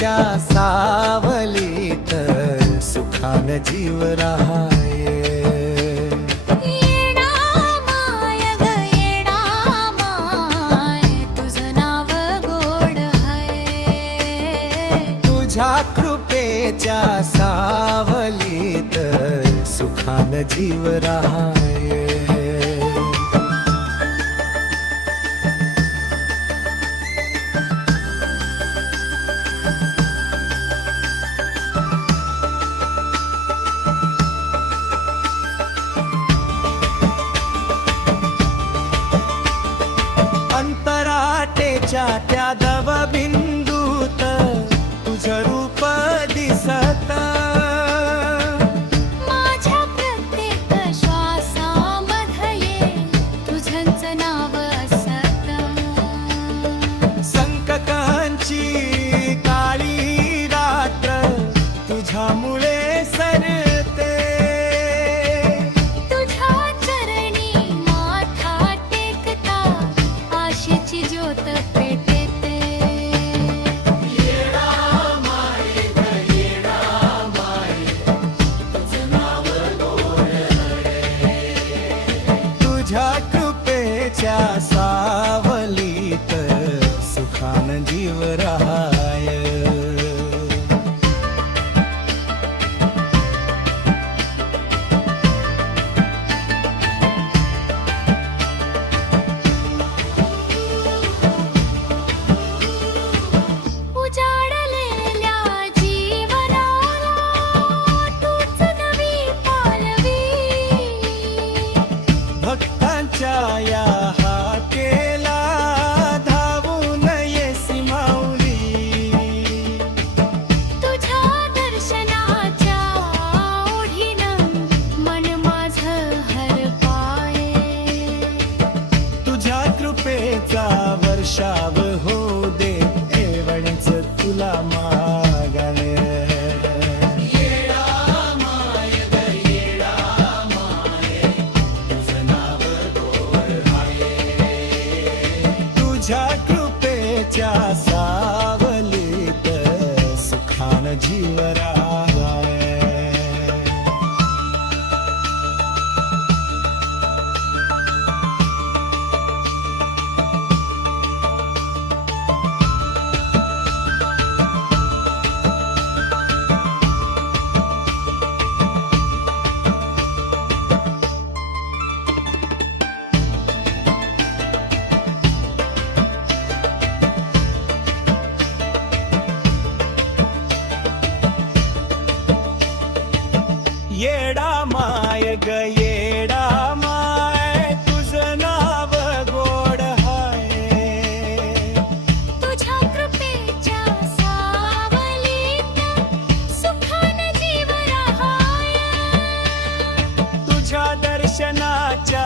कृपेच्या सावलीत सुखान जीव राहाय. येडा माय ग येडा माय, तुझं नाव गोड हाय. तुझ्या कृपेच्या सावलीत सुखान जीव राहाय. अंतराटेच्या त्या दवबिंदूत तुझं रूप दिसत. माझ्या प्रत्येक श्वासामध्ये तुझंच नाव असत. संकटांची काळी रात्र तुझ्यामुळे सरते. तुझ्या चरणी माथा टेकता आशेची ज्योत पेटते. तुझ्या कृपेच्या सावलीत सुखान जीव राहाय. उजाडलेल्या जीवनाला तूच नवी पालवी. भक्तांच्या या हाकेला धावून येसी माऊली. तुझ्या दर्शनाच्या ओढीनं मन माझं हरपाये. तुझ्या कृपेचा वर्षाव होऊ दे एवढेच तुला मागणे. तुझ्या कृपेच्या सावलीत सुखान जीव राहाय. येडा माय ग येडा माय, तुझं नाव गोड हाय. तुझ्या कृपेच्या सावलीत सुखान जीव राहाय. तुझ्या दर्शनाच्या